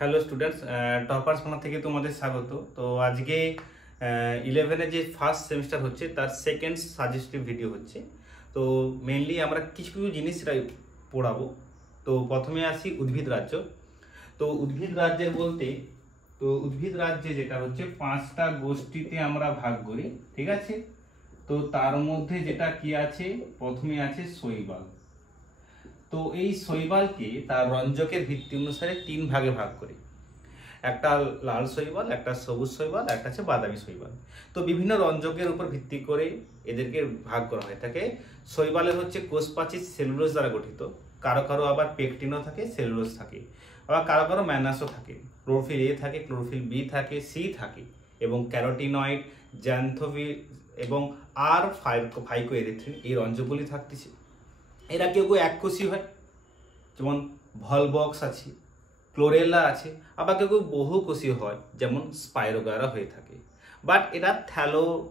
Hello students, toppers corner থেকে তোমাদের স্বাগত। তো আজকে 11-এ যে ফার্স্ট সেমিস্টার হচ্ছে তার সেকেন্ড সাজেস্টিভ ভিডিও হচ্ছে। তো মেনলি আমরা কিছু কিছু জিনিস পড়াবো। তো প্রথমে আসি উদ্ভিদ রাজ্য। তো উদ্ভিদ রাজ্যের বলতে উদ্ভিদ রাজ্যে যেটা হচ্ছে 5টা গোষ্ঠীতে আমরা ভাগ করি, ঠিক আছে। তো তার মধ্যে যেটা কি আছে, প্রথমে আছে শৈবাল। তো এই শৈবালকে তার রঞ্জকের ভিত্তি অনুসারে 3 ভাগে ভাগ করি। একটা লাল শৈবাল, একটা সবুজ শৈবাল, একটা হচ্ছে বাদামি শৈবাল। তো বিভিন্ন রঞ্জকের উপর ভিত্তি করে এদেরকে ভাগ করা হয় থাকে। শৈবালের হচ্ছে কোষপ্রাচীর সেলুলোজ দ্বারা গঠিত, কারো কারো আবার পেকটিনও থাকে, সেলুলোজ থাকে, আবার কারো কারো ম্যানাসও থাকে, ক্লোরোফিল এ থাকে, ক্লোরোফিল বি থাকে, সি থাকে, এবং ক্যারোটিনয়েড, জ্যান্থোফিল এবং আর ফাইকোএরিথ্রিন এই রঞ্জকগুলি থাকতেছে। এরা কেউ কেউ এককোষী হয়, যেমন ভলবক্স আছে, ক্লোরেলা আছে, আবার কেউ কেউ বহুকোষী হয়, যেমন স্পাইরোগারা হয়ে থাকে। বাট এটা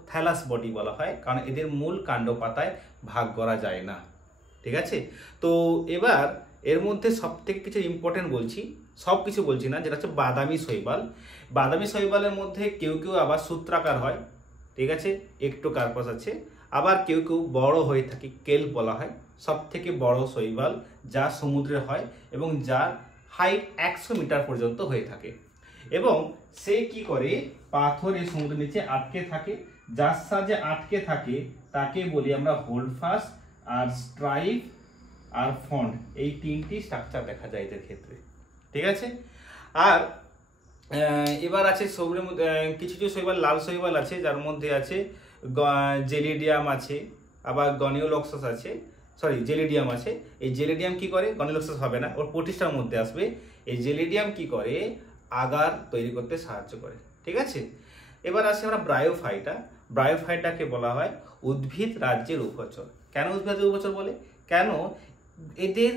থ্যালাস বডি বলা হয়, কারণ এদের মূল কাণ্ড পাতায় ভাগ করা যায় না, ঠিক আছে। তো এবার এর মধ্যে সব থেকে কিছু ইম্পর্টেন্ট বলছি, সব কিছু বলছি না, যেটা হচ্ছে বাদামি শৈবাল। বাদামি শৈবালের মধ্যে কেউ কেউ আবার সূত্রাকার হয়, ঠিক আছে, একটোকার্পাস আছে, আবার কেউ কেউ বড় হয়ে থাকে, কেল্প বলা হয়। সব থেকে বড় শৈবাল যা সমুদ্রে হয় এবং যার হাইট 100 মিটার পর্যন্ত হয়ে থাকে, এবং সে কি করে পাথরে সমুদ্রের নিচে আটকে থাকে। যার সাহায্যে আটকে থাকে তাকে বলি আমরা হোল্ডফাস্ট, আর স্ট্রাইপ, আর ফন্ড, এই 3টি স্ট্রাকচার দেখা যায় এদের ক্ষেত্রে, ঠিক আছে। আর এবার আছে সবুজের মধ্যে কিছু কিছু শৈবাল, লাল শৈবাল আছে, যার মধ্যে আছে জেলিডিয়াম আছে, আবার গনিওলক্সাস আছে, জেলিডিয়াম আছে। এই জেলিডিয়াম কি করে, গনিওলক্সাস হবে না, ওর প্রতিষ্ঠার মধ্যে আসবে। এই জেলিডিয়াম কি করে, আগার তৈরি করতে সাহায্য করে, ঠিক আছে। এবার আসে আমরা ব্রায়োফাইটা। ব্রায়োফাইটাকে বলা হয় উদ্ভিদ রাজ্যের উভচর। কেন উদ্ভিদ উভচর বলে, কেন এদের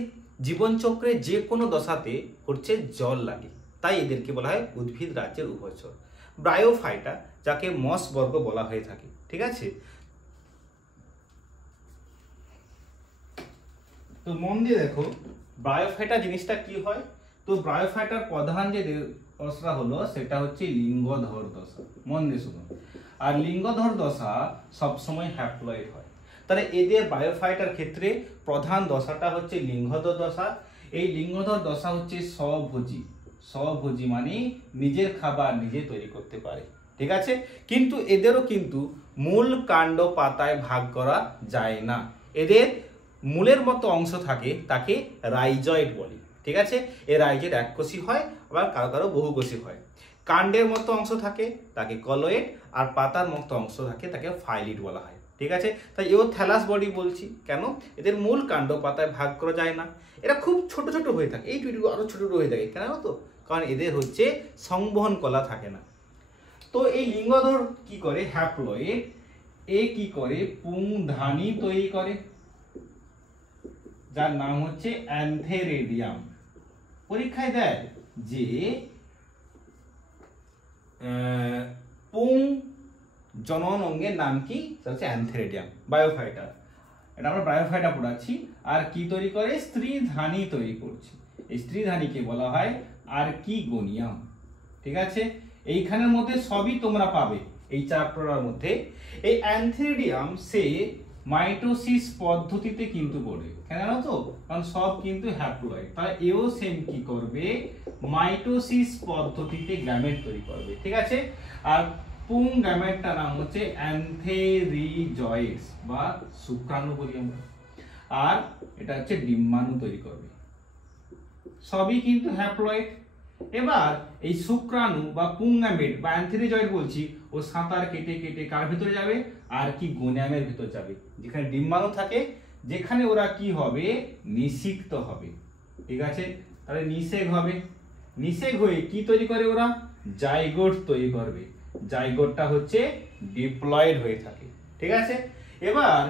জীবনচক্রে যে কোনো দশাতে হচ্ছে জল লাগে, তাই এদেরকে বলা হয় উদ্ভিদ রাজ্যের উভচর। ব্রায়োফাইটা, যাকে মস বর্গ বলা হয়ে থাকে, ঠিক আছে। তো মন দিয়ে দেখো ব্রায়োফাইটা জিনিসটা কি হয়। তো ব্রায়োফাইটার প্রধান যে দশা হলো সেটা হচ্ছে লিঙ্গধর দশা। মন দিয়ে শুনুন। আর লিঙ্গধর দশা সবসময় হ্যাপ্লয়েড হয়। তাহলে এদের ব্রায়োফাইটার ক্ষেত্রে প্রধান দশাটা হচ্ছে লিঙ্গধর দশা। এই লিঙ্গধর দশা হচ্ছে স্বভোজী। স্বভোজী মানে নিজের খাবার নিজে তৈরি করতে পারে, ঠিক আছে। কিন্তু এদেরও কিন্তু মূল কাণ্ড পাতায় ভাগ করা যায় না। এদের মূলের মতো অংশ থাকে, তাকে রাইজয়েড বলে, ঠিক আছে। এ রাইজয়েড এককোষী হয়, আবার কারো কারো বহুকোষী হয়। কাণ্ডের মতো অংশ থাকে তাকে কলয়েড, আর পাতার মতো অংশ থাকে তাকে ফাইলিড বলা হয়, ঠিক আছে। তাই এও থ্যালাস বডি বলছি, কেন এদের মূল কাণ্ড পাতায় ভাগ করা যায় না। এরা খুব ছোট ছোট হয়ে থাকে, এই টুইটগুলো আরো ছোট ছোট হয়ে থাকে, কেন তো, কারণ এদের হচ্ছে সংবহন কলা থাকে না। তো এই লিঙ্গধর কি করে, হ্যাপ্লয়েড, এ কি করে পুংধানী তৈরি করে, যার নাম হচ্ছে অ্যান্থেরেডিয়াম। পরীক্ষায় দেয় যে পুং জনন অঙ্গের নাম কি, সেটা হচ্ছে অ্যান্থেরেডিয়াম। বায়োফাইটা, এটা আমরা বায়োফাইটা পড়াচ্ছি। আর কি তৈরি করে, স্ত্রীধানী তৈরি করছে। এই স্ত্রীধানীকে বলা হয় আর্কিগোনিয়াম, ঠিক আছে। এইখানের মধ্যে সবই তোমরা পাবে এই চ্যাপ্টারের মধ্যে। এই অ্যান্থেরেডিয়াম সে মাইটোসিস পদ্ধতিতে কিন্তু পড়ে, কেন জানো তো, কারণ সব কিন্তু হ্যাপ্লয়েড। তাহলে এও সেম কি করবে, মাইটোসিস পদ্ধতিতে গ্যামেট তৈরি করবে, ঠিক আছে। আর পুং গ্যামেটটার নাম হচ্ছে অ্যান্থেরিজয়েডস বা শুক্রাণু বলি আমরা। আর এটা হচ্ছে ডিম্বাণু তৈরি করবে, সবই কিন্তু হ্যাপ্লয়েড। এবার এই শুক্রাণু বা পুংগ্যামেট বা অ্যান্থেরিজয়েড বলছি, ও সাঁতার কেটে কেটে কার ভিতরে যাবে, আর কি গোনামের ভিতর যাবে, যেখানে ডিম্বাণু থাকে, যেখানে ওরা কি হবে, নিষিক্ত হবে, ঠিক আছে। তাহলে নিষেক হবে, নিষেক হয়ে কি তৈরি করে ওরা, জাইগোট তৈরি করবে। জাইগোটটা হচ্ছে ডিপ্লয়েড হয়ে থাকে, ঠিক আছে। এবার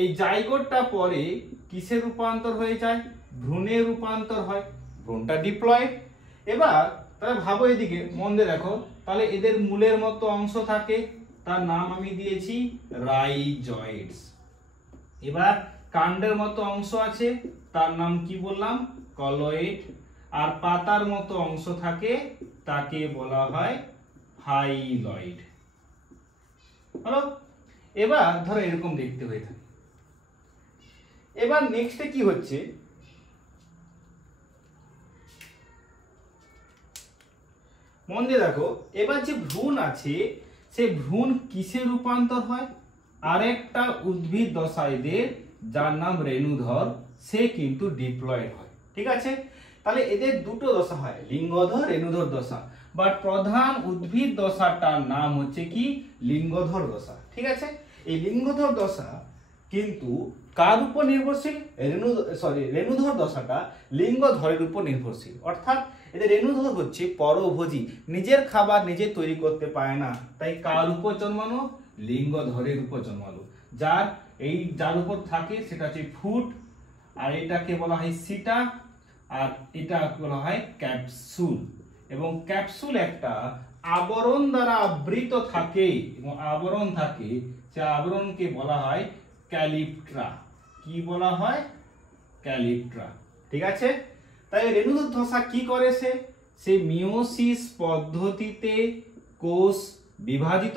এই জাইগোটটা পরে কিসে রূপান্তর হয়ে যায়, ভ্রূণে রূপান্তর হয়, ভ্রূণটা ডিপ্লয়েড। এবার তাহলে ভাবো এদিকে, মন দিয়ে দেখো, তাহলে এদের মূলের মতো অংশ থাকে, তার নাম আমি দিয়েছি রাইজয়েডস। এবার কাণ্ডের মতো অংশ আছে, তার নাম কি বললাম, কলয়েড। আর পাতার মতো অংশ থাকে তাকে বলা হয় ফাইলয়েড। হলো, এবার ধরো এরকম দেখতে হয়ে থাকে। এবার নেক্সটে কি হচ্ছে, মন দিয়ে দেখো, এবার যে ভ্রূণ আছে সে ভ্রূণ কিসে রূপান্তর হয়? আরেকটা উদ্ভিদ দশাইদের যার নাম রেণুধর, সে কিন্তু ডিপ্লয়েড হয়। ঠিক আছে, তাহলে এদের দুটো দশা হয়, লিঙ্গধর রেণুধর দশা, বাট প্রধান উদ্ভিদ দশাটার নাম হচ্ছে কি? লিঙ্গধর দশা। ঠিক আছে, এই লিঙ্গধর দশা কিন্তু কার উপর নির্ভরশীল? রেণুধর দশাটা লিঙ্গধরের উপর নির্ভরশীল। অর্থাৎ এদের রেণুধর হচ্ছে পরভোজী, নিজের খাবার নিজে তৈরি করতে পারে না, তাই কার উপর জন্মানো? লিঙ্গধরের উপর জন্মালো। যার উপর থাকে সেটা হচ্ছে ফুট, আর এটাকে বলা হয় সিটা, আর এটা বলা হয় ক্যাপসুল। এবং ক্যাপসুল একটা আবরণ দ্বারা আবৃত থাকে, এবং আবরণ থাকে, সে আবরণকে বলা হয় ক্যালিপ্ট্রা। কি বলা হয়? ক্যালিপ্ট্রা। ঠিক আছে, তাই রেণুধর দশা কি করে? সে মিওসিস পদ্ধতিতে কোষ বিভাজিত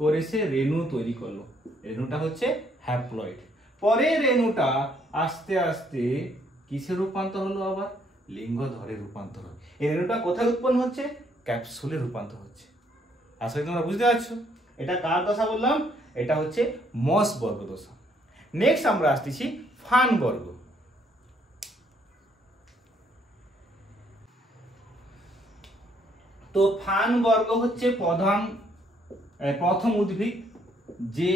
করে সে রেণু তৈরি করলো। রেণুটা হচ্ছে হ্যাপ্লয়েড। পরে রেণুটা আস্তে আস্তে কিসে রূপান্তর হলো? আবার লিঙ্গধরে রূপান্তর হয়। এই রেণুটা কোথায় উৎপন্ন হচ্ছে? ক্যাপসুলে রূপান্তর হচ্ছে। আসলে তোমরা বুঝতে পারছো এটা কার দশা বললাম? এটা হচ্ছে মস বর্গ দশা। নেক্সট আমরা আসতেছি ফান বর্গ। তো ফান বর্গ হচ্ছে প্রথম উদ্ভিদ যে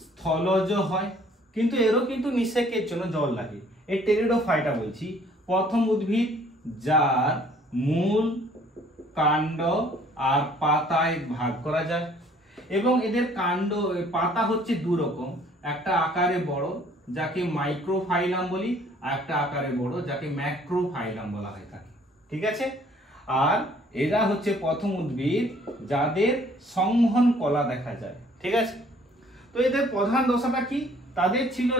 স্থলজ হয়, কিন্তু এরও কিন্তু নিষেকের জন্য জল লাগে। এই টেরিডোফাইটা বলছি, প্রথম উদ্ভিদ যার মূল, কাণ্ড আর পাতায় ভাগ করা যায়। এবং এদের কাণ্ড, পাতা হচ্ছে দু রকম, একটা আকারে বড় যাকে মাইক্রোফাইলাম বলি, আর একটা আকারে বড় যাকে ম্যাক্রোফাইলাম বলা হয় থাকে। ঠিক আছে, আর এরা হচ্ছে প্রথম উদ্ভিদ যাদের সংবহন কলা দেখা যায়। ঠিক আছে, তো এদের প্রধান দশাটা কি? তাদের ছিল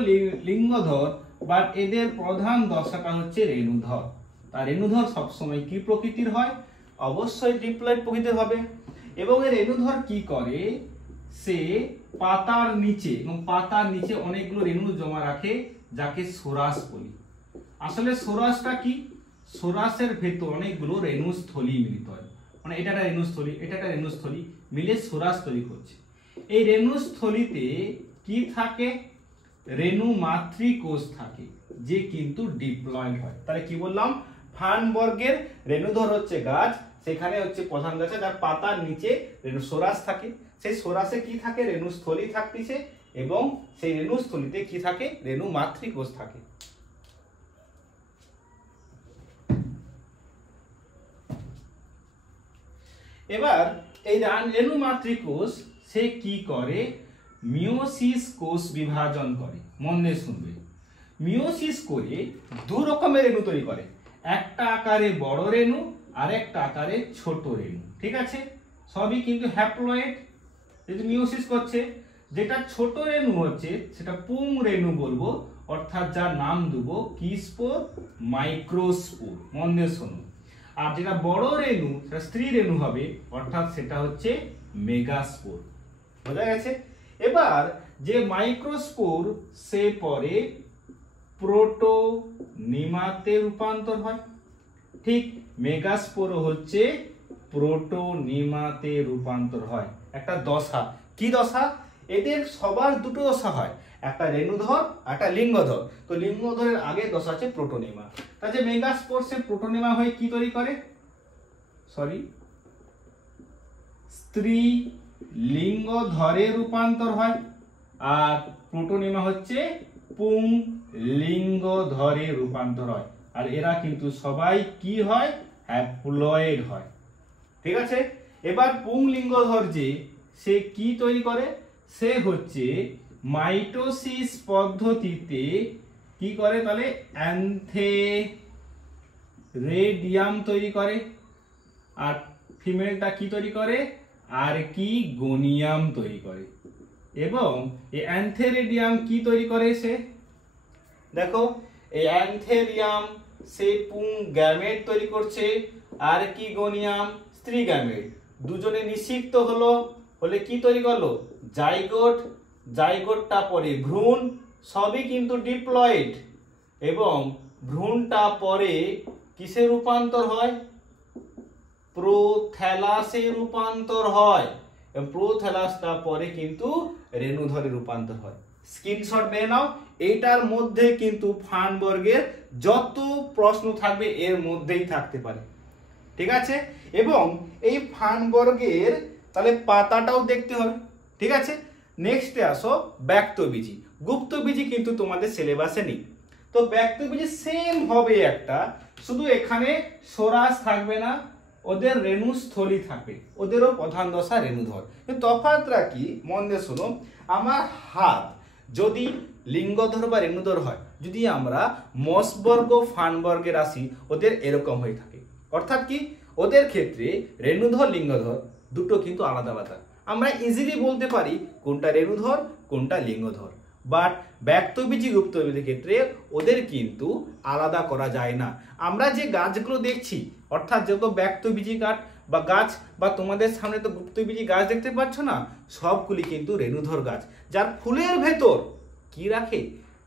লিঙ্গধর, বাট এদের প্রধান দশাটা হচ্ছে রেণুধর। তার রেণুধর সবসময় কি প্রকৃতির হয়? অবশ্যই ডিপ্লয়েড প্রকৃতির হবে। এবং এই রেণুধর কি করে? সে পাতার নিচে, এবং পাতার নিচে অনেকগুলো রেণু জমা রাখে যাকে সোরাস বলি। আসলে সোরাসটা কি? সোরাসের ভেতর অনেকগুলো রেণুস্থলী মিলিত হয়, মানে এটা একটা রেণুস্থলী, এটা একটা রেণুস্থলী মিলে সোরাস তৈরি করছে। এই রেণুস্থলীতে কি থাকে? রেণু মাতৃকোষ থাকে, যে কিন্তু ডিপ্লয়েড হয়। তাহলে কি বললাম? ফান বর্গের রেণুধর হচ্ছে গাছ, সেখানে হচ্ছে প্রধান গাছে যার পাতার নিচে রেণু সোরাস থাকে। সেই সোরাসে কি থাকে? রেণুস্থলী থাকতেছে, এবং সেই রেণুস্থলীতে কি থাকে? রেণু মাতৃকোষ থাকে। এবার এই রেণু মাতৃকোষ সে কি করে? মিওসিস কোষ বিভাজন করে। মন দিয়ে শুনবে, মিওসিস করে দু রকমের রেণু তৈরি করে, একটা আকারে বড় রেণু আর একটা আকারে ছোট রেণু। ঠিক আছে, সবই কিন্তু হ্যাপ্লয়েড। যদি মিওসিস করছে, যেটা ছোট রেণু হচ্ছে সেটা পুং রেণু বলবো, অর্থাৎ যার নাম দেবো কি স্পোর? মাইক্রোস্পোর। মন দিয়ে শোনো। আর যেটা বড় রেণু সেটা স্ত্রী রেণু হবে, অর্থাৎ সেটা হচ্ছে মেগাস্পোর। বোঝা গেছে? এবার যে মাইক্রোস্পোর সে পরে প্রোটোনিমাতে রূপান্তর হয়, ঠিক মেগাস্পোর হচ্ছে প্রোটোনিমাতে রূপান্তর হয়। একটা দশা, কি দশা? এদের সবার দুটো দশা হয়, একটা রেণুধর একটা লিঙ্গধর। তো লিঙ্গধরের আগে দশা আছে প্রোটোনিমা। তা যে মেগাস্পোর সে প্রোটোনিমা হয়ে কি তৈরি করে? স্ত্রী লিঙ্গধরে রূপান্তর হয়, আর প্রোটোনিমা হচ্ছে পুং লিঙ্গধরে রূপান্তর হয়। আর এরা কিন্তু সবাই কি হয়? হ্যাপ্লয়েড হয়। ঠিক আছে, এবার পুং লিঙ্গধর যে সে কি তৈরি করে? সে হচ্ছে মাইটোসিস পদ্ধতিতে কি করে? তাহলে অ্যান্থেরেডিয়াম তৈরি করে, আর ফিমেলটা কি তৈরি করে? আর কি গনিয়াম তৈরি করে। এবং এই অ্যান্থেরেডিয়াম কি তৈরি করে? সে দেখো, এই অ্যান্থেরিয়াম সে পুং গ্যামেট তৈরি করছে, আর কি গনিয়াম স্ত্রী গ্যামেট, দুজনে নিষিক্ত হলো, হলে কি তৈরি করলো জাইগোট, জাইগোটটা পরে ভ্রূণ, সবই কিন্তু ডিপ্লয়েড, এবং ভ্রূণটা পরে কিসে রূপান্তর হয় প্রোথ্যালাসে রূপান্তর হয়, এবং প্রোথ্যালাসটা পরে কিন্তু রেণুধরে রূপান্তর হয়। স্ক্রিনশট নিয়ে নাও, এইটার মধ্যে কিন্তু ফানবার্গের যত প্রশ্ন থাকবে এর মধ্যেই থাকতে পারে, ঠিক আছে। এবং এই ফানবার্গের তাহলে পাতাটাও দেখতে হবে, ঠিক আছে। নেক্সটে আসো ব্যক্তবীজি। গুপ্তবীজি কিন্তু তোমাদের সিলেবাসে নেই, তো ব্যক্তবীজি সেম হবে একটা, শুধু এখানে স্বরাজ থাকবে না, ওদের রেণুস্থলী থাকবে, ওদেরও প্রধান দশা রেণুধর। তফাৎটা কি মন দিয়ে শোনো, আমার হাত যদি লিঙ্গধর বা রেণুধর হয়, যদি আমরা মসবর্গ ফানবর্গে রাশি, ওদের এরকম হয়ে থাকে, অর্থাৎ কি ওদের ক্ষেত্রে রেণুধর লিঙ্গধর দুটো কিন্তু আলাদা আলাদা, আমরা ইজিলি বলতে পারি কোনটা রেণুধর কোনটা লিঙ্গধর, বাট ব্যক্তবীজি গুপ্তবীজির ক্ষেত্রে ওদের কিন্তু আলাদা করা যায় না। আমরা যে গাছগুলো দেখছি, অর্থাৎ যত ব্যক্তবীজি গাছ বা গাছ, বা তোমাদের সামনে তো গুপ্তবীজি গাছ দেখতে পাচ্ছ না, সবগুলি কিন্তু রেণুধর গাছ, যার ফুলের ভেতর কি রাখে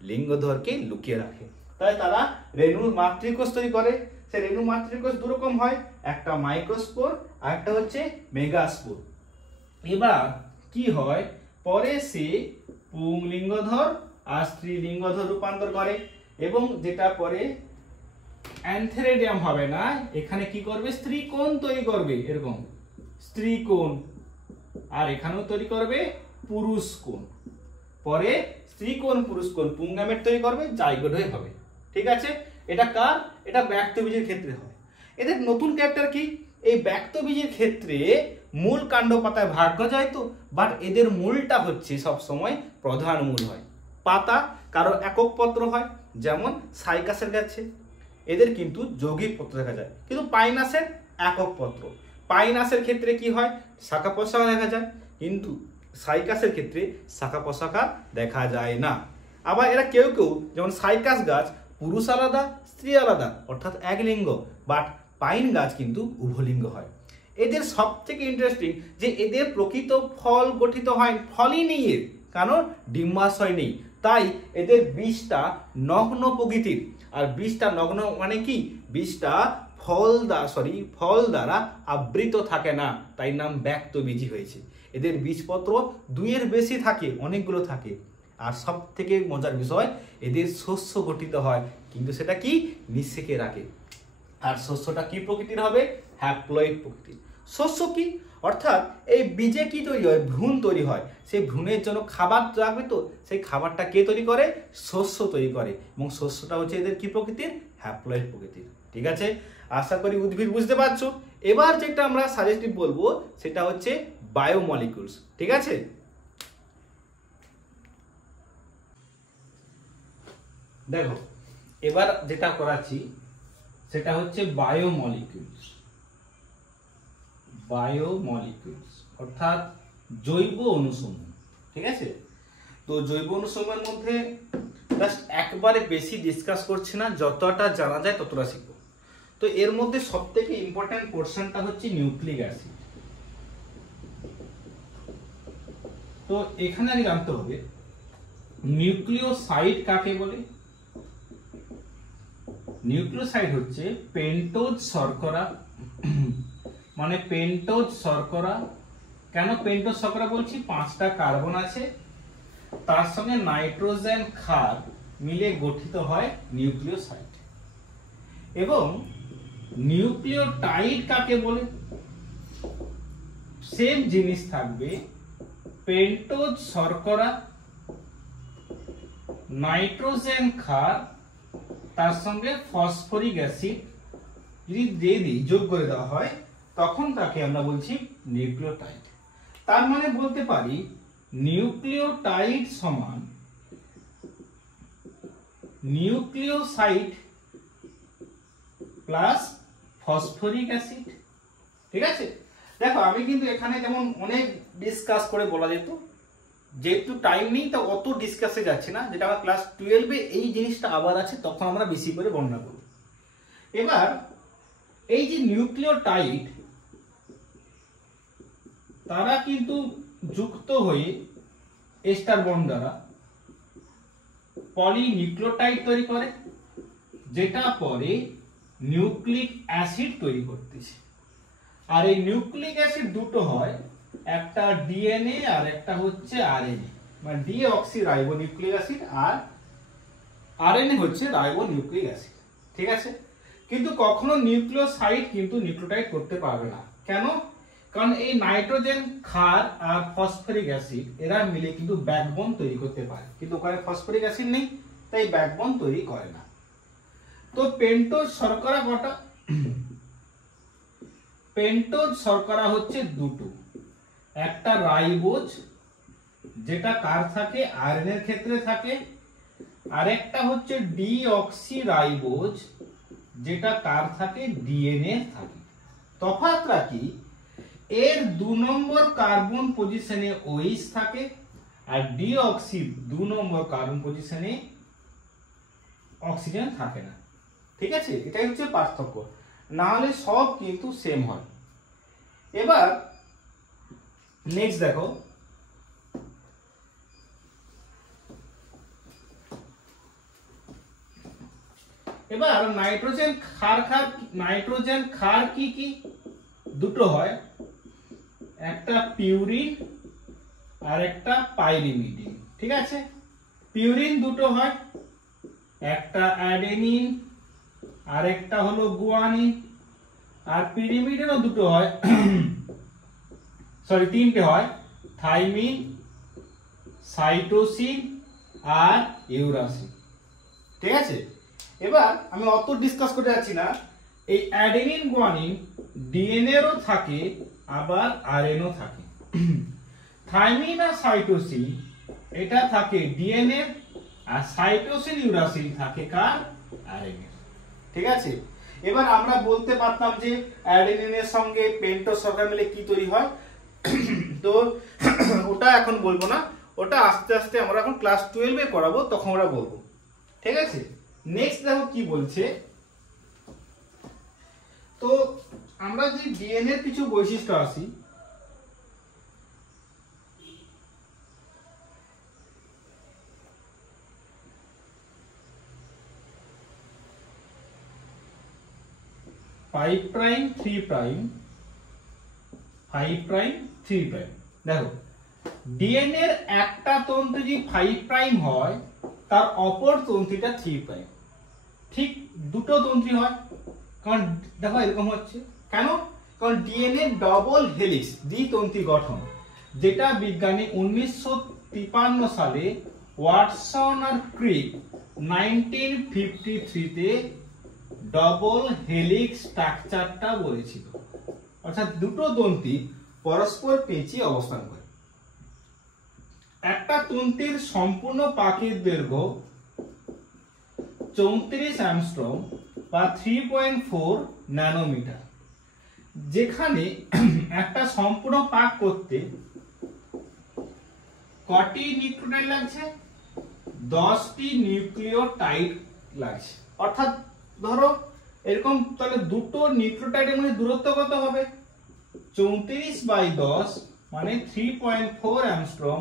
লিঙ্গধরকে লুকিয়ে রাখে। তাই তারা রেণু মাতৃকোষ তৈরি করে। সে রেণু মাতৃকোষ দুরকম হয়, একটা মাইক্রোস্পোর আর একটা হচ্ছে মেগাস্পোর। এবার কি হয়, পরে সে পুংলিঙ্গধর আর স্ত্রীলিঙ্গধর রূপান্তর করে, এবং যেটা পরে অ্যান্থেরিডিয়াম হবে না, এখানে কি করবে স্ত্রীকোণ তৈরি করবে, এরকম স্ত্রীকোণ, আর এখানেও তৈরি করবে পুরুষ কোণ, পরে স্ত্রীকোণ পুরুষ কোণ পুংগ্যামেট তৈরি করবে, জাইগোট হয়ে হবে, ঠিক আছে। এটা কার, এটা ব্যক্তবীজের ক্ষেত্রে হয়। এদের নতুন ক্যারেক্টার কি, এই ব্যক্তবীজের ক্ষেত্রে মূল কাণ্ড পাতায় ভাগ্য যায় তো, বাট এদের মূলটা হচ্ছে সব সময় প্রধান মূল হয়। পাতা কারো একক পত্র হয়, যেমন সাইকাসের কাছে এদের কিন্তু যৌগিক পত্র দেখা যায়, কিন্তু পাইনাসের একক পত্র। পাইনাসের ক্ষেত্রে কি হয় শাখা প্রশাখা দেখা যায়, কিন্তু সাইকাসের ক্ষেত্রে শাখা প্রশাখা দেখা যায় না। আবার এরা কেউ কেউ যেমন সাইকাস গাছ পুরুষ আলাদা স্ত্রী আলাদা, অর্থাৎ এক লিঙ্গ, বাট পাইন গাছ কিন্তু উভলিঙ্গ হয়। এদের সব থেকে ইন্টারেস্টিং যে এদের প্রকৃত ফল গঠিত হয়, ফলই নেই এর, কারণ ডিম্বাশয় নেই, তাই এদের বীজটা নগ্ন প্রকৃতির। আর বীজটা নগ্ন মানে কি, বীজটা ফল দ্বারা আবৃত থাকে না, তাই নাম ব্যক্তবীজি হয়েছে। এদের বীজপত্র দুইয়ের বেশি থাকে, অনেকগুলো থাকে। আর সব থেকে মজার বিষয়, এদের শস্য গঠিত হয়, কিন্তু সেটা কি নিঃশেকে রাখে। আর শস্যটা কি প্রকৃতির হবে, হ্যাপ্লয়েড প্রকৃতির। শস্য কি, অর্থাৎ এই বীজে কি তৈরি হয়, ভ্রূণ তৈরি হয়, সেই ভ্রূণের জন্য খাবার লাগবে, তো সেই খাবারটা কে তৈরি করে, শস্য তৈরি করে, এবং শস্যটা হচ্ছে এদের কি প্রকৃতির, হ্যাপ্লয়েড প্রকৃতির, ঠিক আছে। আশা করি উদ্ভিদ বুঝতে পারছো। এবার যেটা আমরা সাজেস্টিভ বলবো সেটা হচ্ছে বায়োমলিকুলস, ঠিক আছে। দেখো এবার যেটা করাচ্ছি সেটা হচ্ছে বায়োমলিকুলস। বায়োমলিকুলস অর্থাৎ জৈব অনুসন্ধান, ঠিক আছে। তো জৈব অনুসন্ধানের মধ্যে জাস্ট একবারে বেশি ডিসকাস করছি না, যতটা জানা যায় ততটা শিখবো। তো এর মধ্যে সবথেকে ইম্পর্টেন্ট পোরশনটা হচ্ছে নিউক্লিক অ্যাসিড। তো এখানে আগে জানতে হবে নিউক্লিওসাইড কাকে বলে। নিউক্লিওসাইড হচ্ছে পেন্টোজ শর্করা, মানে পেন্টোজ শর্করা। কেন পেন্টোজ শর্করা বলছি, 5টা কার্বন আছে, তার সঙ্গে নাইট্রোজেন ক্ষার মিলে গঠিত হয় নিউক্লিওসাইড। এবং নিউক্লিওটাইড কাকে বলে, সেম জিনিস থাকবে, পেন্টোজ শর্করা, নাইট্রোজেন ক্ষার, তার সঙ্গে ফসফরিক অ্যাসিড যদি দিয়ে দিই, যোগ করে দেওয়া হয়, তখন তাকে আমরা বলছি নিউক্লিওটাইড। তার মানে বলতে পারি নিউক্লিওটাইড সমান নিউক্লিওসাইড প্লাস ফসফরিক অ্যাসিড, ঠিক আছে। দেখো আমি কিন্তু এখানে যেমন অনেক ডিসকাস করে বলা যেত, যেহেতু টাইম নেই তো অত ডিসকাসে যাচ্ছে না, যেটা আমার ক্লাস 12-এ এই জিনিসটা আবার আছে, তখন আমরা বেশি করে বর্ণনা করব। এবার এই যে নিউক্লিওটাইড তারা কিন্তু যুক্ত হয়ে এস্টার বন্ড দ্বারা পলিনিউক্লিওটাইড তৈরি করে, যেটা পরে নিউক্লিক অ্যাসিড তৈরি করতেছে। আর এই নিউক্লিক অ্যাসিড দুটো হয়, একটা ডিএনএ আর একটা হচ্ছে আরএনএ, মানে ডিঅক্সি রাইবো নিউক্লিক অ্যাসিড আর আরএনএ হচ্ছে রাইবো নিউক্লিক অ্যাসিড। ঠিক আছে, কিন্তু কখনো নিউক্লিওসাইড কিন্তু নিউক্লিওটাইড করতে পারবে না। কেন? কারণ এই নাইট্রোজেন ক্ষার আর ফসফরিক অ্যাসিড এরা মিলে কিন্তু ব্যাকবোন তৈরি করতে পারে, কিন্তু ওখানে ফসফরিক অ্যাসিড নেই, তাই ব্যাকবোন তৈরি করে না। তো পেন্টোজ শর্করা কটা? পেন্টোজ শর্করা হচ্ছে দুটো, একটা রাইবোজ যেটা কার থাকে, আয়রন এর ক্ষেত্রে থাকে, আর একটা হচ্ছে ডিঅক্সি রাইবোজ যেটা কার থাকে, ডিএনএ থাকে। তফাৎটা কি? এর 2 নম্বর কার্বন পজিশনে OH থাকে আর ডিঅক্সি 2 নম্বর কার্বন পজিশনে অক্সিজেন থাকে না। ঠিক আছে, এটাই হচ্ছে পার্থক্য, না হলে সব কিন্তু সেম হয়। এবার নেক্সট দেখো, এবার নাইট্রোজেন ক্ষার কি কি? দুটো হয়, একটা পিউরিন আর একটা পাইরিমিডিন। ঠিক আছে, পিউরিন দুটো হয়, একটা অ্যাডেনিন আর একটা হলো গুয়ানিন। আর পিরিমিডিনও দুটো হয়, সরি তিনটে হয়, থাইমিন, সাইটোসিন আর ইউরাসিন। ঠিক আছে, এবার আমি অত ডিসকাস করে যাচ্ছি না। এই অ্যাডেনিন গুয়ানিন ডিএনএরও থাকে আবার আরএনও থাকে। থাইমিন আর সাইটোসিন এটা থাকে ডিএনএ, আর সাইটোসিন ইউরাসিন থাকে কার, আরএনএ। ঠিক আছে, এবার আমরা বলতে পারতাম যে অ্যাডেনিনের সঙ্গে পেন্টোজ শর্করা মিলে কি তৈরি হয়, তো ওটা এখন বলবো না, ওটা আস্তে আস্তে আমরা এখন ক্লাস 12 এ করাবো, তখন ওরা বলবো। ঠিক আছে, নেক্সট দেখো কি বলছে। তো আমরা যে ডিএনএ এর কিছু বৈশিষ্ট্য আসি, five prime 3 prime, 5 prime 3 prime. দেখো ডিএনএ এর একটা তন্তু যদি 5 প্রাইম হয়, তার অপর তন্তুটা 3 প্রাইম। ঠিক দুটো তন্তু হয়, কারণ দেখো এরকম হচ্ছে কেন? কারণ ডিএনএ ডবল হেলিক্স দ্বিতন্ত্রী গঠন, যেটা বিজ্ঞানী 1953 সালে ওয়াটসন আর ক্রিক 1953 তে ডবল হেলিক্স স্ট্রাকচারটা বলেছিল। অর্থাৎ দুটো তন্ত্রী পরস্পর পেঁচিয়ে অবস্থান করে। একটা তন্ত্রীর সম্পূর্ণ পাকের দৈর্ঘ্য 34 অ্যাংস্ট্রম বা 3.4 ন্যানোমিটার, যেখানে একটা সম্পূর্ণ পাক করতে কটি নিউক্লিওটাইড লাগছে? 10টি নিউক্লিওটাইড লাগছে। অর্থাৎ ধরো এরকম, তাহলে দুটো নিউক্লিওটাইডের মধ্যে দূরত্ব কত হবে? 34/10 মানে 3.4 অ্যাংস্ট্রম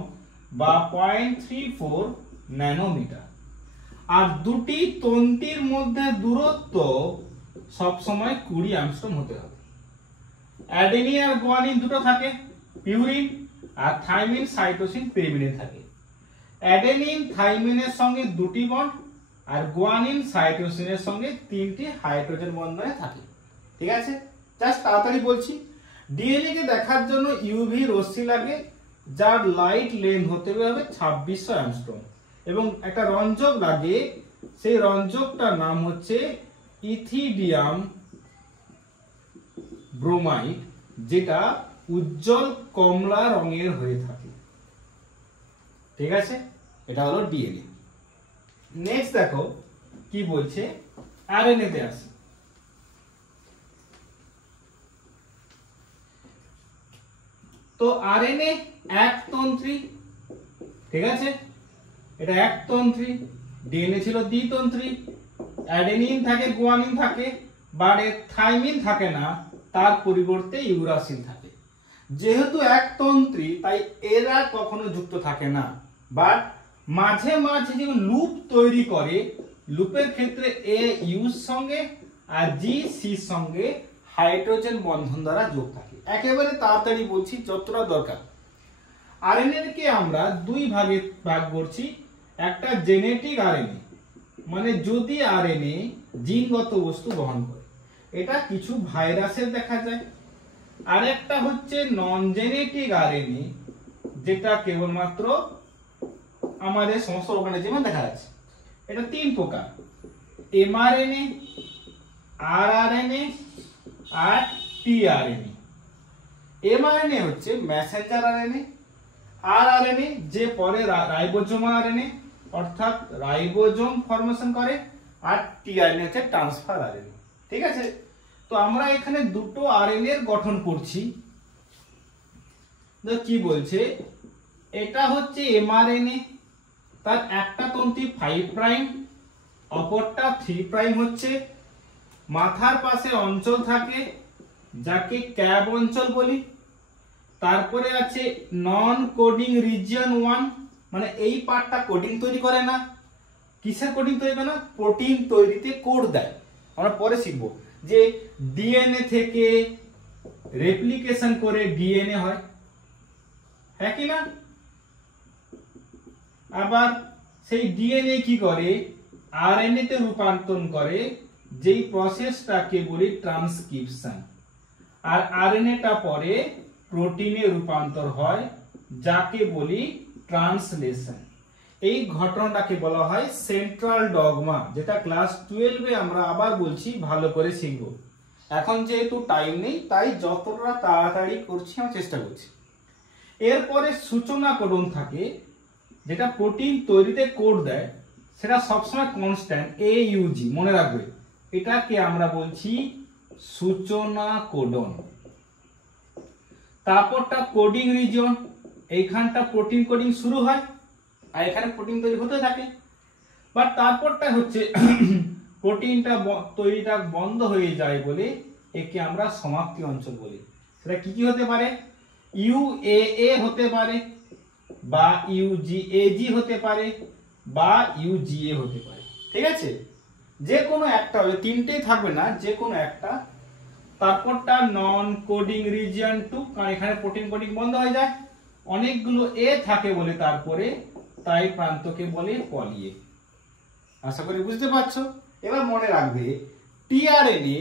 বা 0.34 ন্যানোমিটার। আর দুটি তন্ত্রীর মধ্যে দূরত্ব সব সময় 20 অ্যাংস্ট্রম হতে হবে। অ্যাডেনিন আর গুয়ানিন দুটো থাকে, পিউরিন আর থাইমিন, সাইটোসিন, পিরিমিডিন থাকে। অ্যাডেনিন থাইমিনের সঙ্গে দুটি বন্ড আর গুয়ানিন সাইটোসিনের সঙ্গে 3টি হাইড্রোজেন বন্ধনে থাকে। ঠিক আছে, জাস্ট তাড়াতাড়ি বলছি। ডিএনএ কে দেখার জন্য ইউভি রশ্মি লাগে, যার লাইট লেন্থ হতে হবে 2600 অ্যাংস্ট্রম, এবং একটা রঞ্জক লাগে, সেই রঞ্জকটার নাম হচ্ছে ইথিডিয়াম ব্রোমাইড, যেটা উজ্জ্বল কমলা রঙের হয়ে থাকে। ঠিক আছে, এটা হলো ডিএনএ। নেক্সট দেখো কি বলছে, আরএনএ তে আসি। তো আরএনএ একতন্ত্রী। ঠিক আছে, এটা একতন্ত্রী। ডিএনএ ছিল দ্বিতন্ত্রী। অ্যাডেনিন থাকে, গুয়ানিন থাকে, বাট এর থাইমিন থাকে না, তার পরিবর্তে ইউরাসিল থাকে। যেহেতু একতন্ত্রী তাই এরা কখনো যুক্ত থাকে না, বাট মাঝে মাঝে যে লুপ তৈরি করে, লুপের ক্ষেত্রে এ ইউর সঙ্গে আর জি সির সঙ্গে হাইড্রোজেন বন্ধন দ্বারা যোগ থাকে। একেবারে তাড়াতাড়ি বলছি যতটা দরকার। আরএনএ কে আমরা দুই ভাগে ভাগ করছি। একটা জেনেটিক আরএনএ, মানে যদি আরএনএ জিনগত বস্তু বহন করে, এটা কিছু ভাইরাসের দেখা যায়। আর একটা হচ্ছে নন জেনেটিক আরএনএ, যেটা কেবলমাত্র আমাদের সমস্ত অর্গানিজমে দেখা যাচ্ছে। এটা তিন প্রকার: এমআরএনএ, আরআরএনএ আর টিআরএনএ। এমআরএনএ হচ্ছে মেসেঞ্জার আরএনএ, আরআরএনএ যে পরে রাইবোজোমাল আরএনএ অর্থাৎ রাইবোজোম ফরমেশন করে, আর টিআরএনএ হচ্ছে ট্রান্সফার আরএনএ। ঠিক আছে, তো আমরা এখানে দুটো আরএনএ এর গঠন করছি। তো কি বলছে, এটা হচ্ছে এমআরএনএ, তার একটা তন্ত্রী 5 প্রাইম, অপরটা 3 প্রাইম হচ্ছে। মাথার পাশে অঞ্চল থাকে যাকে ক্যাব অঞ্চল বলি। তারপরে আছে নন কোডিং রিজিয়ন 1, মানে এই পার্টটা কোডিং তৈরি করে না। কিসের কোডিং তৈরি করে না? প্রোটিন তৈরিতে কোড দেয়। আমরা পরে শিখবো যে ডিএনএ থেকে রেপ্লিকেশন করে ডিএনএ হয়, হ্যাঁ কি না? আবার সেই ডিএনএ কি করে? আরএনএ তে রূপান্তর করে, যেই প্রসেসটাকে বলি ট্রান্সক্রিপশন। আর আরএনএটা পরে প্রোটিনে রূপান্তর হয়, যাকে বলি ট্রান্সলেশন। এই ঘটনাটাকে বলা হয় সেন্ট্রাল ডগমা, যেটা ক্লাস 12 এ আমরা আবার বলছি ভালো করে শিখবো। এখন যেহেতু টাইম নেই তাই যতটা তাড়াতাড়ি করছি আমি চেষ্টা করছি। এরপরে সূচনা কোডন থাকে, যেটা প্রোটিন তৈরিতে কোড দেয়, সেটা সবসময় কনস্ট্যান্ট AUG, মনে রাখবে। এটাকে আমরা বলছি সূচনা কোডন। তারপরটা কোডিং রিজিয়ন, এইখানটা প্রোটিন কোডিং শুরু হয় আর এখানে প্রোটিন তৈরি হতে থাকে। বাট তারপরটা হচ্ছে প্রোটিনটা তৈরিটা বন্ধ হয়ে যায় বলে একে আমরা সমাপ্তি অঞ্চল বলি। সেটা কি কি হতে পারে? UAA হতে পারে, বা UGAG হতে পারে, বা UGA হতে পারে। ঠিক আছে, যে কোনো একটা হবে, তিনটেই থাকবে না, যে কোনো একটা। তারপরটা নন কোডিং রিজিয়ন 2, কারণ এখানে প্রোটিন কোডিং বন্ধ হয়ে যায়। অনেকগুলো এ থাকে বলে তারপরে, তাই প্রান্তকে বলে পলি এ। আশা করি বুঝতে পারছো। এবার মনে রাখবে টিআরএনএ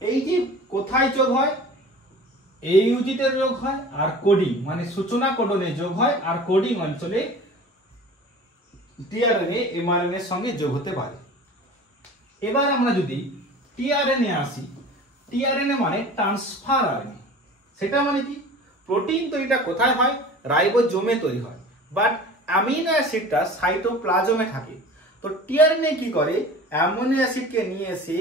এই যে কোথায় যোগ হয়? AUG তে যোগ হয়, আর কোডিং মানে সূচনা কোডনে যোগ হয়, আর কোডিং অঞ্চলে টিআরএনএ এমআরএনএ এর সঙ্গে যোগ হতে পারে। এবার আমরা যদি টিআরএনএ আসি, টিআরএনএ মানে ট্রান্সফার আরএনএ। সেটা মানে কি? প্রোটিন তৈরিটা কোথায় হয়? রাইবোজোমে তৈরি হয়, বাট অ্যামিনো অ্যাসিডটা সাইটোপ্লাজমে থাকে। তো টিআরএনএ কি করে? অ্যামিনো অ্যাসিডকে নিয়ে এসে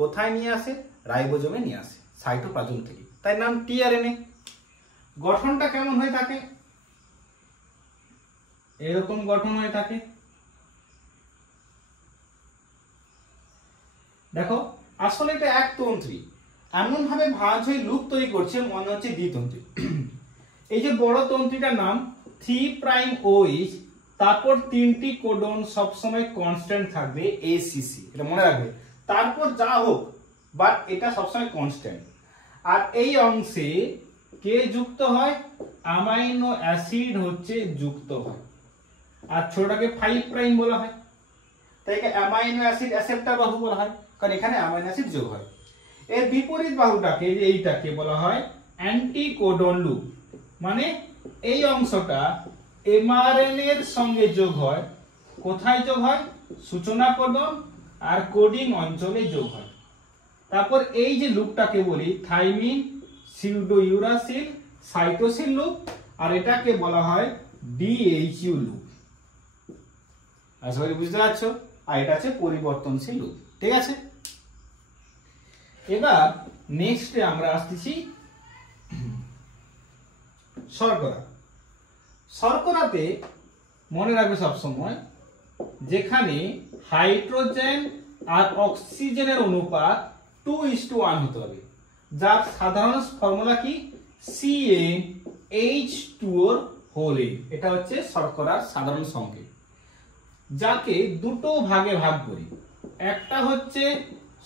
কোথায় নিয়ে আসে? রাইবোজোমে নিয়ে আসে, সাইটোপ্লাজম থেকে, তাই নাম টিআরএনএ। গঠনটা কেমন হয়ে থাকে? এরকম গঠন হয়ে থাকে। দেখো, আসলে এটা একতন্ত্রী, এমন ভাবে ভাঁজ হয়ে লুপ তৈরি করছে মনে হচ্ছে দ্বিতন্ত্রী। এই যে বড় তন্ত্রীটার নাম 3 প্রাইম OH, তারপর তিনটি কোডন সবসময় কনস্ট্যান্ট থাকবে ACC, এটা মনে রাখবে। তারপর যা হোক, বাট এটা সবসময় কনস্ট্যান্ট। আর এই অংশে কে যুক্ত হয়? অ্যামাইনো অ্যাসিড হচ্ছে যুক্ত হয়, আর ছোটটাকে 5 প্রাইম বলা হয়, তাই অ্যামাইনো অ্যাসিড অ্যাসেপ্টার বাহু বলা হয়, কারণ এখানে অ্যামাইনো অ্যাসিড যোগ হয়। এর বিপরীত বাহুটাকে, এইটাকে বলা হয় অ্যান্টিকোডন লুপ, মানে এই অংশটা এমআরএনএ এর সঙ্গে যোগ হয়। কোথায় যোগ হয়? সূচনা কোডন আর কোডিং অঞ্চলে যোগ হয়। তারপর এই যে লুপটাকে বলি thymine, pseudo uracil, cytosine loop, আর এটাকে বলা হয় DHU লুপ। আশা করি বুঝতে পারছো। আর এটা আছে পরিবর্তনশীল লুপ। ঠিক আছে, এবার নেক্সটে আমরা আসতেছি শর্করা। শর্করাতে মনে রাখবে সবসময়, যেখানে হাইড্রোজেন আর অক্সিজেনের অনুপাত 2:1 হতে হবে, যার সাধারণ ফর্মুলা কি CaH2O হোল A। এটা হচ্ছে শর্করার সাধারণ সংকেত, যাকে দুটো ভাগে ভাগ করি, একটা হচ্ছে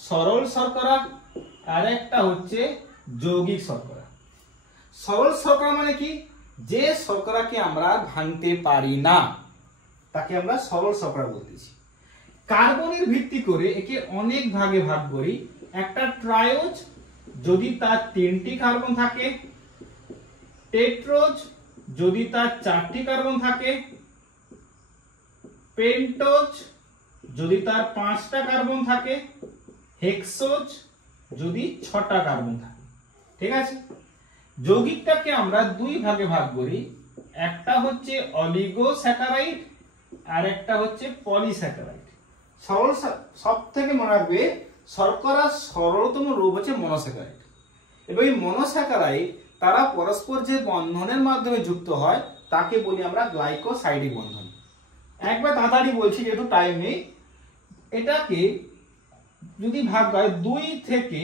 সরল শর্করা আর একটা হচ্ছে যৌগিক শর্করা। সরল শর্করা মানে কি, যে শর্করাকে আমরা ভাঙতে পারি না তাকে আমরা সরল শর্করা বলতেছি। কার্বনের ভিত্তি করে একে অনেক ভাগে ভাগ করি, একটা ট্রায়োজ যদি তার 3টি কার্বন থাকে, টেট্রোজ যদি তার 4টি কার্বন থাকে, পেন্টোজ যদি তার 5টা কার্বন থাকে, হেক্সোজ যদি 6টা কার্বন থাকে। ঠিক আছে, যৌগিকটাকে আমরা দুই ভাগে ভাগ করি, একটা হচ্ছে অলিগোস্যাকারাইড আর একটা হচ্ছে পলিস্যাকারাইড। সরল সব থেকে মনে রাখবে শর্করার সরলতম রূপ হচ্ছে মনোস্যাকারাইড, এবং এই মনোস্যাকারাইড তারা পরস্পর যে বন্ধনের মাধ্যমে যুক্ত হয় তাকে বলি আমরা গ্লাইকোসাইডিক বন্ধন। একবার তাড়াতাড়ি বলছি যেহেতু টাইম নেই, এটাকে যদি ভাগ হয় 2 থেকে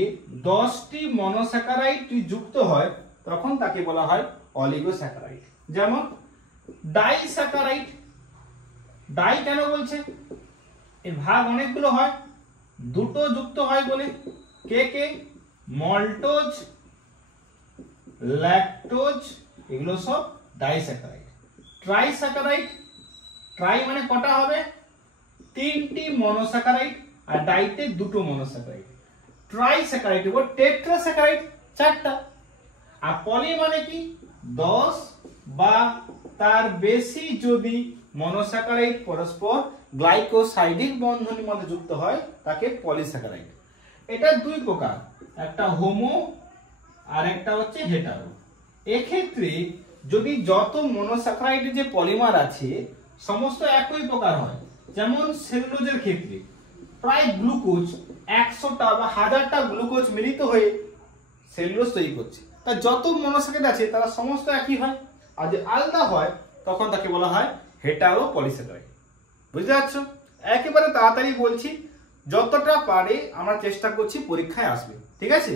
10টি মনোস্যাকারাইড যুক্ত হয় তখন তাকে বলা হয় অলিগোস্যাকারাইড। যেমন ডাইস্যাকারাইড, ডাই কেন বলছে, এর ভাগ অনেকগুলো হয়, দুটো যুক্ত হয় বলে। কে কে, মল্টোজ, ল্যাকটোজ, এগুলো সব ডাইস্যাকারাইড। ট্রাইস্যাকারাইড, ট্রাই মানে কটা হবে, 3টি মনোস্যাকারাইড আর ডাইতে 2টো মনোস্যাকারাইড। ট্রাইস্যাকারাইড ও টেট্রাস্যাকারাইড 4টা। আর পলি মানে কি, 10 বা তার বেশি যদি মনোস্যাকারাইড পরস্পর গ্লাইকোসাইডিক বন্ধনের মধ্যে যুক্ত হয় তাকে পলিস্যাকারাইড। এটা দুই প্রকার, একটা হোমো আর একটা হচ্ছে হেটারো। এক্ষেত্রে যদি যত মনোস্যাকারাইডের যে পলিমার আছে সমস্ত একই প্রকার হয়, যেমন সেলুলোজের ক্ষেত্রে প্রায় গ্লুকোজ 100টা বা 1000টা গ্লুকোজ মিলিত হয়ে সেলুলোজ তৈরি করছে, তা যত মনোস্যাকারাইড আছে তারা সমস্ত একই হয়। আর যে আলাদা হয় তখন তাকে বলা হয় হেটারো পলিস্যাকারাইড। বুঝতে পারছো? একেবারে তাড়াতাড়ি বলছি, যতটা পারে আমরা চেষ্টা করছি পরীক্ষায় আসবে। ঠিক আছে।